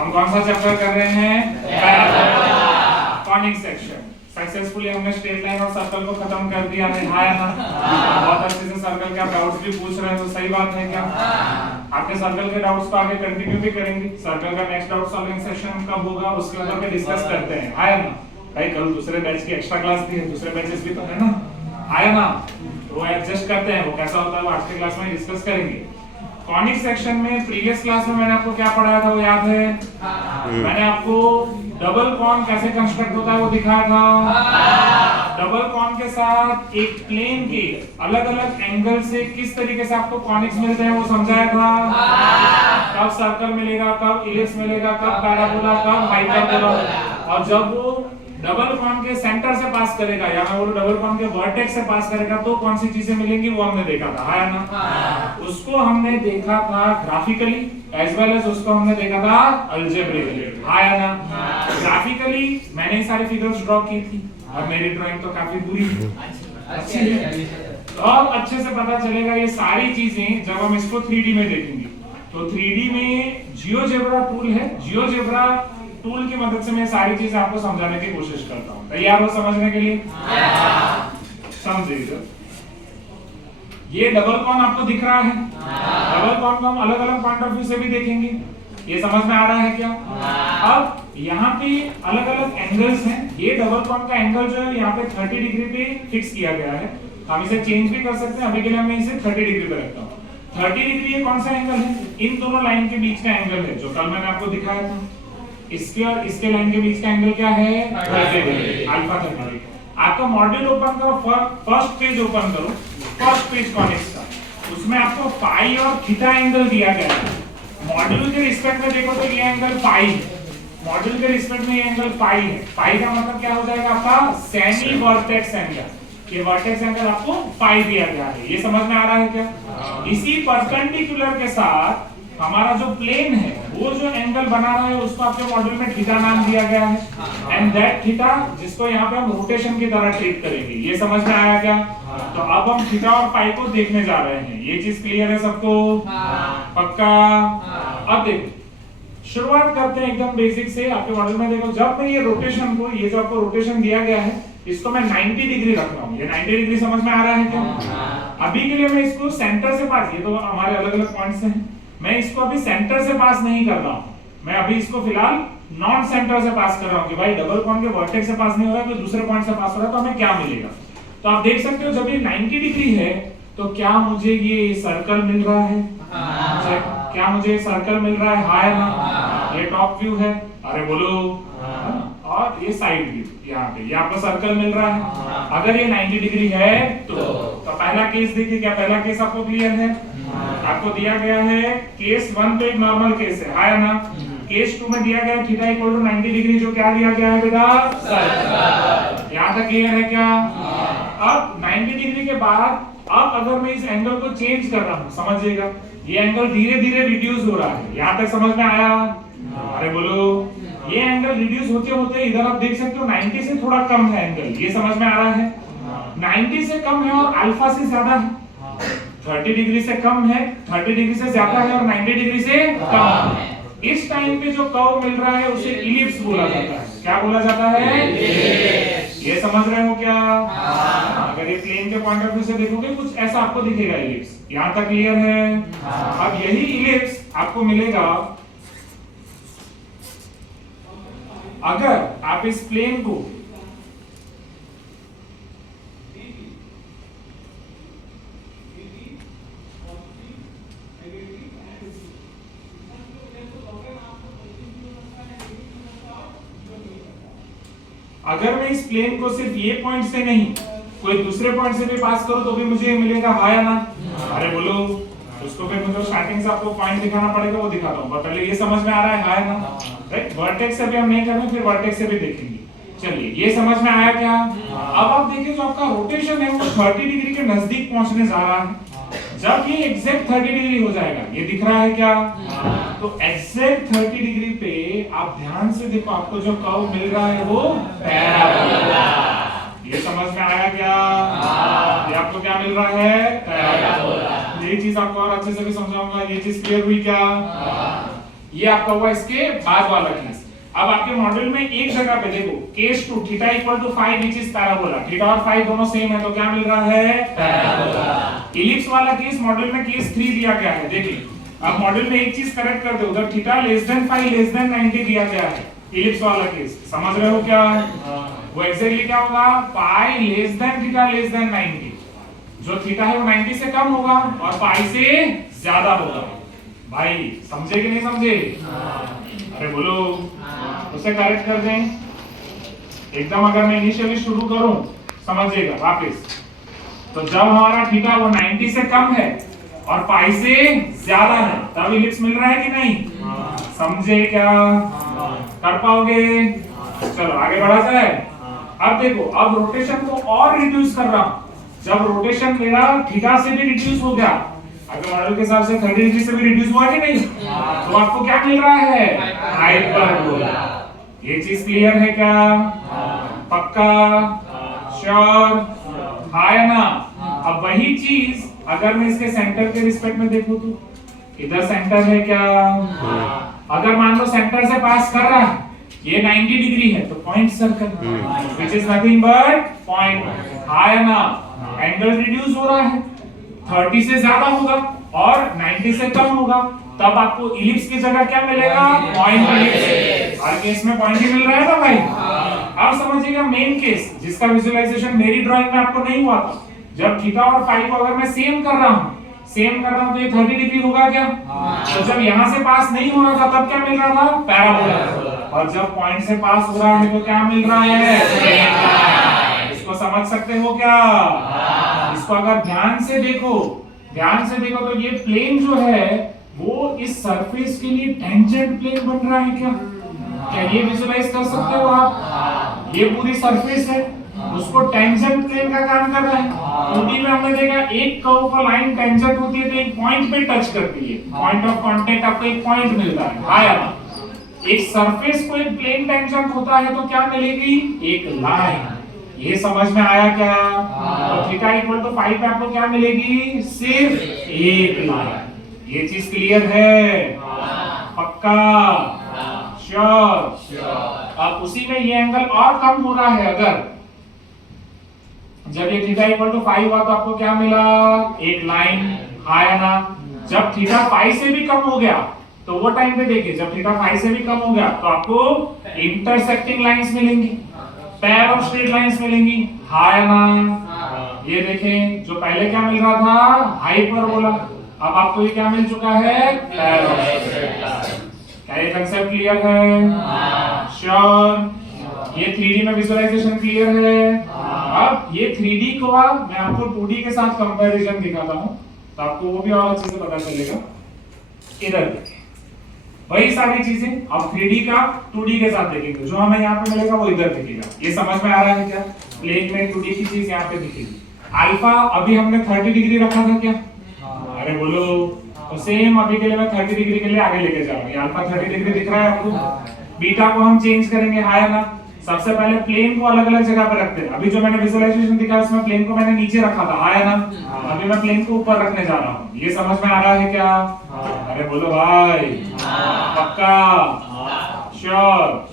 हम कौन सा चैप्टर कर रहे हैं? पैराबोला। Conic section. सक्सेसफुली हमने स्ट्रेट लाइन और सर्कल को खत्म कर दिया है। हाँ ना? बहुत अच्छे से सर्कल के आप डाउट्स भी पूछ रहे हैं, तो सही बात है क्या? आपके सर्कल के डाउट्स को आगे कंटिन्यू भी करेंगे। सर्कल का नेक्स्ट डाउट सॉल्विंग सेशन कब होगा उसके ऊपर भी डिस्कस करते हैं। हाँ ना? भाई कल दूसरे बैच की एक्स्ट्रा क्लास भी है, दूसरे बैचेस भी तो है ना? आया ना? वो एडजस्ट करते हैं, वो कैसा होता है वो आज के क्लास में डिस्कस करेंगे। कॉनिक सेक्शन में प्रीवियस क्लास में मैंने आपको क्या पढ़ाया था वो याद है? मैंने आपको डबल कॉन कैसे कंस्ट्रक्ट होता है वो दिखाया था। डबल कॉन के साथ एक प्लेन के अलग अलग एंगल से किस तरीके से आपको कॉनिक्स मिलते हैं वो समझाया था। कब सर्कल मिलेगा, कब इलिप्स मिलेगा, कब पैराबोला, कब हाइपरबोला। और जब वो डबल कॉन के सेंटर से पास करेगा या मैं बोलूं डबल कॉन के वर्टेक्स से पास करेगा तो कौन सी चीजें मिलेंगी वो हमने देखा था। है ना? उसको हमने देखा था ग्राफिकली एज वेल एज उसको हमने देखा था अलजेब्रिकली। है ना? ग्राफिकली मैंने ये सारी फिगर्स ड्रॉ की थी और मेरी ड्राइंग तो काफी बुरी है, अच्छी है। और अच्छे से पता चलेगा ये सारी चीजें जब हम इसको 3D में देखेंगे। तो 3D में जियोजेब्रा टूल है, जियोजेब्रा टूल की मदद से मैं सारी चीजें आपको समझाने की कोशिश करता हूं। तैयार हो समझने के लिए? समझिए, ये डबल कॉन आपको दिख रहा है। डबल कॉन को हम अलग अलग पॉइंट ऑफ व्यू से भी देखेंगे। ये समझ में आ रहा है क्या? अब यहाँ पे अलग अलग एंगल्स हैं। ये डबल कॉन का एंगल जो है यहाँ पे 30 डिग्री पे फिक्स किया गया है। हम इसे चेंज भी कर सकते हैं, अभी के लिए मैं इसे 30 डिग्री पे रखता हूँ। 30 डिग्री ये कौन सा एंगल है? इन दोनों लाइन के बीच का एंगल है जो कल मैंने आपको दिखाया था। इसके और इसके लाइन के बीच का एंगल क्या है? 30 डिग्री, अल्फा 30 डिग्री। आपका मॉड्यूल ओपन करो, फर्स्ट पेज ओपन करो, फर्स्ट पेज कॉनिक्स का। उसमें आपको पाई और थीटा एंगल दिया गया है। मॉड्यूल के रिस्पेक्ट में देखो तो ये एंगल पाई है, मॉड्यूल के रिस्पेक्ट में ये एंगल पाई है। पाई का मतलब क्या हो जाएगा आपका? Semi vertex angle. ये वर्टेक्स एंगल आपको पाई दिया गया है। ये समझ में आ रहा है क्या? इसी परपेंडिकुलर के साथ हमारा जो प्लेन है वो जो एंगल बना रहा है उसको आपके मॉड्यूल में थीटा नाम दिया गया है। एंड दैट थीटा जिसको यहाँ पे हम रोटेशन की तरह ट्रीट करेंगे। ये समझ में आया क्या? तो अब हम थीटा और पाई को देखने जा रहे हैं। ये चीज क्लियर है सबको? पक्का? अब देखो, शुरुआत करते हैं एकदम बेसिक से। आपके मॉड्यूल में देखो, जब मैं ये रोटेशन को, ये जो आपको रोटेशन दिया गया है इसको मैं 90 डिग्री रख रहा हूँ। ये 90 डिग्री समझ में आ रहा है क्या? अभी के लिए मैं इसको सेंटर से पास, ये तो हमारे अलग अलग पॉइंट्स हैं, मैं इसको अभी सेंटर से पास नहीं कर रहा हूं। मैं अभी इसको फिलहाल नॉन सेंटर से पास कर रहा हूं कि भाई डबल कॉन के वर्टेक्स से पास नहीं हो रहा है तो दूसरे पॉइंट से पास हो रहा है, तो हमें क्या मिलेगा? तो आप देख सकते हो जब ये 90 डिग्री है तो क्या मुझे ये सर्कल मिल रहा है? क्या मुझे सर्कल मिल रहा है? हां ना? ये टॉप व्यू है, अरे बोलो। और ये साइड व्यू, यहाँ पे ये आपको सर्कल मिल रहा है। अगर ये 90 डिग्री है तो पहला केस देखिए, क्या पहला केस आपको क्लियर है? आपको दिया गया है केस 1 तो एक नॉर्मल केस है ना? केस 2 में दिया गया है थीटा इक्वल टू 90 डिग्री, जो क्या दिया गया है बेटा? सर्कल। यहाँ तक क्लियर है क्या? अब 90 डिग्री के बाद अब अगर मैं इस एंगल को चेंज कर रहा हूँ, समझिएगा ये एंगल धीरे धीरे रिड्यूस हो रहा है। यहाँ तक समझ में आया? अरे बोलो। ये एंगल रिड्यूस होते होते इधर आप देख सकते हो 90 से थोड़ा कम है एंगल। ये समझ में आ रहा है? 90 से कम है और अल्फा से ज्यादा है। 30 डिग्री से कम है, 30 डिग्री से ज्यादा है और 90 डिग्री से कम है। इस टाइम पे जो कर्व मिल रहा है उसे इलिप्स बोला जाता है। क्या बोला जाता है? इलिप्स। ये समझ रहे हो क्या? अगर ये प्लेन के पॉइंट ऑफ व्यू से देखोगे कुछ ऐसा आपको दिखेगा इलिप्स। यहाँ तक क्लियर है? अब यही इलिप्स आपको मिलेगा अगर आप इस प्लेन को अगर मैं इस प्लेन को सिर्फ ये पॉइंट से नहीं कोई दूसरे पॉइंट से भी पास करूं तो भी मुझे मिलेगा। हाँ या ना? अरे बोलो। उसको फिर मुझे स्टार्टिंग से आपको पॉइंट दिखाना पड़ेगा, वो दिखाता हूं, पर पहले ये समझ में आ रहा है? हाँ या ना? राइट? वर्टेक्स से भी हम नहीं करेंगे, फिर वर्टेक्स से भी देखेंगे। चलिए, ये समझ में आया क्या? अब आप देखिए जो आपका रोटेशन है वो 30 डिग्री के नजदीक पहुंचने जा रहा है। जब ये एग्जैक्ट 30 डिग्री हो जाएगा, ये दिख रहा है क्या? तो एग्जैक्ट 30 डिग्री पे आप ध्यान से देखो, आपको जो कर्व मिल रहा है वो पैराबोला। ये समझ में आया क्या? ये आपको क्या मिल रहा है? पैराबोला। ये चीज आपको और अच्छे से भी समझाऊंगा। ये चीज क्लियर हुई क्या? ये आपका हुआ इसके बाद वाला केस। अब आपके मॉडल में एक जगह पे देखो case 2 theta equal to 5 which is parabola, theta और 5 दोनों सेम है तो क्या मिल रहा है, पैराबोला। इलिप्स वाला केस मॉडल में केस 3 दिया गया है। देखिए अब मॉडल में एक चीज करेक्ट कर दो, उधर theta less than 5 less than 90 दिया गया है इलिप्स वाला केस, समझ रहे हो क्या? वो एग्जैक्टली क्या होगा, पाई less than theta less than 90, जो थीटा है वो 90 से कम होगा और पाई से ज्यादा होगा। भाई समझे कि नहीं समझे? अरे बोलो, उसे करेक्ट कर दें एकदम। अगर मैं इनिशियली शुरू करूं समझिएगा वापस, तो जब हमारा थीटा वो 90 से कम है और पाई से ज्यादा है तब इलिप्स मिल रहा है कि नहीं? समझे क्या? कर पाओगे? चलो आगे बढ़ा जाए। अब देखो, अब रोटेशन को और रिड्यूस कर रहा हूं। जब रोटेशन मेरा थीटा से भी रिड्यूस हो गया, अगर मॉडल के हिसाब से 30 डिग्री से भी रिड्यूस हुआ कि नहीं, तो आपको क्या मिल रहा है, हाइपरबोला। ये चीज क्लियर है क्या? पक्का? श्योर? हाँ या ना? अब वही चीज अगर मैं इसके सेंटर के रिस्पेक्ट में देखूं तो इधर सेंटर है क्या? अगर मान लो सेंटर से पास कर रहा है, ये 90 डिग्री है तो point circle which is nothing but point. हाँ या ना? एंगल रिड्यूस हो रहा है, 30 से ज्यादा होगा और 90 से कम होगा, तब आपको इलिप्स की जगह क्या मिलेगा, पॉइंट इलिप्स। हर केस में पॉइंट ही मिल रहा है ना भाई। अब समझिएगा मेन केस जिसका विजुअलाइजेशन मेरी ड्राइंग में आपको नहीं हुआ था। जब थीटा और फाई को अगर मैं सेम कर रहा हूं तो ये 30 डिग्री होगा क्या? तो जब यहां से पास नहीं हो रहा था तब क्या मिल रहा था, पैराबोला। और जब पॉइंट से पास हो रहा है तो क्या मिल रहा है? इसको समझ सकते हो क्या? इसको अगर ध्यान से देखो तो ये प्लेन जो है वो इस सरफेस के लिए टेंजेंट प्लेन बन रहा है क्या? क्या ये विजुलाइज कर सकते हो आप? ये पूरी सरफेस है, उसको टेंजेंट प्लेन का काम कर रहा है। 2D में हमने देखा एक कर्व पर लाइन टेंजेंट होती है तो एक पॉइंट पे टच करती है, पॉइंट ऑफ कांटेक्ट आपको एक पॉइंट मिलता है। आया ना? एक सरफेस को एक प्लेन टेंजेंट होता है तो क्या मिलेगी, एक लाइन। ये समझ में आया क्या? तो थीटा इक्वल टू 5 पे आपको क्या मिलेगी, सिर्फ एक लाइन। ये चीज क्लियर है? पक्का? श्योर? अब उसी में ये एंगल और कम हो रहा है। अगर जब ये थीटा इक्वल टू 5 हुआ तो आपको क्या मिला, एक लाइन। हाँ या ना? जब थीटा 5 से भी कम हो गया तो वो टाइम पे देखिए, जब थीटा 5 से भी कम हो गया तो आपको इंटरसेक्टिंग लाइंस मिलेंगी, पेयर ऑफ स्ट्रेट लाइंस मिलेंगी। हाँ या ना? ये देखें, जो पहले क्या मिल रहा था, हाइपरबोला, अब आपको ये क्या मिल चुका है, पेयर ऑफ स्ट्रेट लाइंस। क्या ये कांसेप्ट क्लियर है? श्योर? ये 3D में विजुअलाइजेशन क्लियर है? अब ये 3D को मैं आपको 2D के साथ कंपैरिजन दिखाता हूं तो आपको वो भी और अच्छे से पता चलेगा। इधर देखिए, वही सारी चीजें अब 3D का 2D के साथ देखेंगे। जो हमें यहाँ पे मिलेगा वो इधर दिखेगा। ये समझ में आ रहा है क्या? प्लेन में 2D की चीज यहाँ पे दिखेगी। अल्फा अभी हमने 30 डिग्री रखा था क्या? अरे बोलो। तो सेम अभी के लिए मैं 30 डिग्री के लिए आगे लेके जा रहा हूँ। अल्फा 30 डिग्री दिख रहा है आपको। बीटा को हम चेंज करेंगे। हाँ या ना? सबसे पहले प्लेन को अलग अलग जगह पे रखते हैं। अभी जो मैंने विजुअलाइजेशन दिखाया उसमें प्लेन को मैंने नीचे रखा था। हाँ या ना? अभी मैं प्लेन को ऊपर रखने जा रहा हूँ। ये समझ में आ रहा है क्या? अरे बोलो भाई। पक्का? श्योर?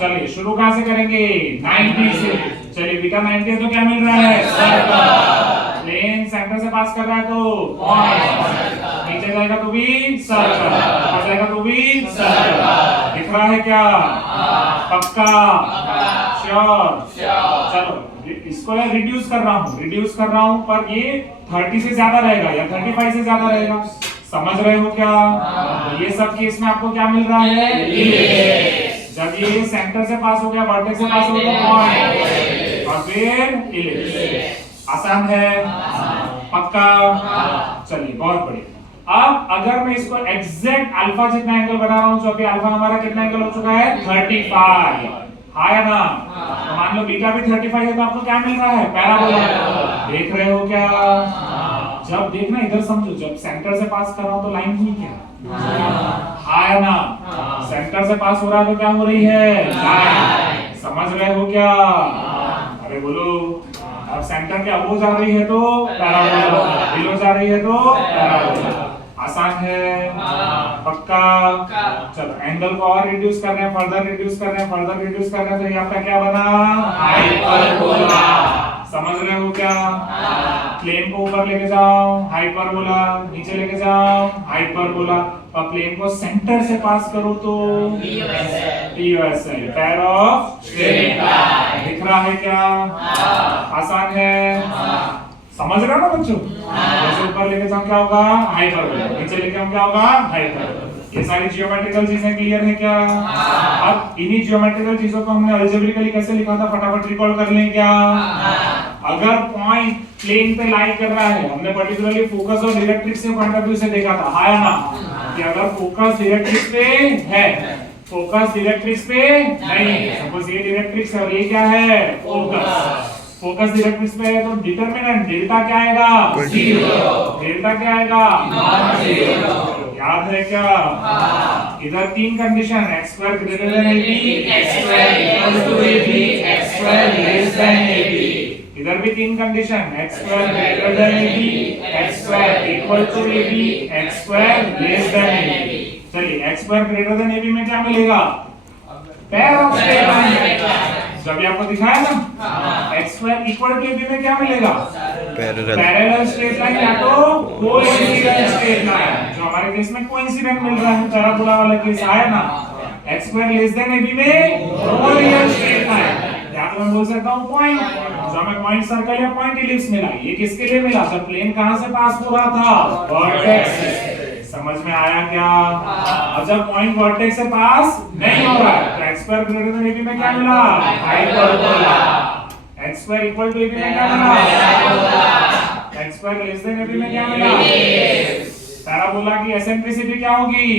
चलिए शुरू कहां से करेंगे, 90 से। चलिए बीटा 90 है तो क्या मिल रहा है, सर्कल। प्लेन सेंटर से पास कर रहा है तो पॉइंट, नीचे जाएगा तो भी सर्कल, ऊपर जाएगा तो भी सर्कल। दिख रहा है क्या? पक्का? श्योर? चलो इसको मैं रिड्यूस कर रहा हूं पर ये 30 से ज्यादा रहेगा या 35 से ज्यादा रहेगा। समझ रहे हो क्या? ये सब केस में आपको क्या मिल रहा है, जब ये सेंटर से पास हो गया, वर्टेक्स से पास हो गया पॉइंट और फिर इलिप्स। आसान है? पक्का? चलिए बहुत बढ़िया। अब अगर मैं इसको एग्जैक्ट अल्फा जितना एंगल बना रहा हूं, जो अभी अल्फा हमारा कितना एंगल हो चुका है, 35। हाँ या ना? तो मान लो बीटा भी 35 है तो आपको क्या मिल रहा है, पैराबोला। देख रहे हो क्या? जब देखना इधर समझो, जब सेंटर से पास कर रहा हूं तो लाइन हुई क्या? हाँ या ना? सेंटर से पास हो रहा है तो क्या हो रही है, लाइन। समझ रहे हो क्या? अरे बोलो। अब सेंटर के अबो जा रही है तो पैराबोला, बिलो जा रही है तो पैराबोला। आसान है? पक्का? चलो एंगल को और रिड्यूस कर रहे हैं, फर्दर रिड्यूस कर रहे हैं, फर्दर रिड्यूस कर रहे हैं, तो ये आपका क्या बना? हाइपरबोला। समझ रहे हो क्या? प्लेन को ऊपर लेके जाओ, हाइपरबोला, नीचे लेके जाओ, हाइपरबोला, और प्लेन को सेंटर से पास करो तो POSL, pair of straight line. दिख रहा है क्या? आसान है? समझ रहे हो ना बच्चों? जैसे ऊपर लेके जाओ क्या होगा? हाइपरबोला, नीचे लेके जाओ क्या होगा? हाइपरबोला। ये सारी जियोमेट्रिकल चीजें क्लियर है क्या? अब इन्हीं जियोमेट्रिकल चीजों को हमने अलजेब्रिकली कैसे लिखा था, फटाफट रिकॉल कर लें क्या? अगर पॉइंट प्लेन पे लाई कर रहा है, हमने पर्टिकुलरली फोकस और डायरेक्ट्रिक्स के पॉइंट ऑफ व्यू से देखा था, हाँ या ना? कि अगर फोकस डायरेक्ट्रिक्स पे है, फोकस डायरेक्ट्रिक्स पे नहीं, सपोज ये डायरेक्ट्रिक्स है और ये क्या है? फोकस। फोकस डायरेक्ट्रिक्स पे है तो डिटरमिनेंट डेल्टा क्या आएगा? 0। डेल्टा क्या आएगा? नॉन 0। याद है क्या? इधर तीन condition, x² greater than ab, x² equal to ab, x² less than ab। इधर भी तीन condition, x² greater than ab, x² equal to ab, x² less than ab। चलिए x² ग्रेटर देन ab में क्या मिलेगा? Pair of straight line. जब ये आपको दिखाया ना, x² इक्वल टू ab में क्या मिलेगा? पैरेलल स्ट्रेट लाइन या तो कोइंसिडेंट स्ट्रेट लाइन। जो हमारे केस में कोइंसिडेंट मिल रहा है, पैराबोला वाला केस आया ना, x² लेस देन ab में कोरियल स्ट्रेट लाइन। या तो मैं बोल सकता हूं पॉइंट, जो हमें पॉइंट सर्कल या पॉइंट इलिप्स मिला, ये किसके लिए मिला? जब प्लेन कहां से पास हो रहा था? वर्टेक्स से। समझ में आया क्या? और जब पॉइंट वर्टेक्स से पास नहीं हो रहा है तो x² ग्रेटर देन ab में क्या मिला? Hyperbola. x² equal to ab में क्या मिला? x² लेस देन ab में क्या मिला? पैराबोला की एसेंट्रिसिटी क्या होगी?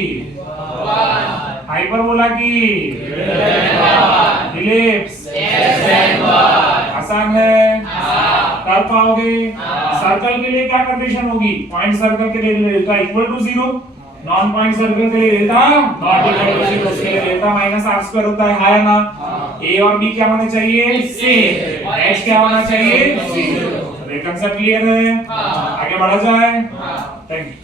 हाइपरबोला की इलिप्स आसान है? कर पाओगे? सर्कल के लिए क्या कंडीशन होगी? पॉइंट सर्कल के लिए delta equal to 0, non point circle के लिए डेल्टा नॉट इक्वल टू 0, उसके लिए डेल्टा माइनस r² होता है, हाँ या ना? a और b क्या होना चाहिए? सेम। h क्या होना चाहिए? 0। ये कांसेप्ट क्लियर है? आगे बढ़ा जाए। Thank you.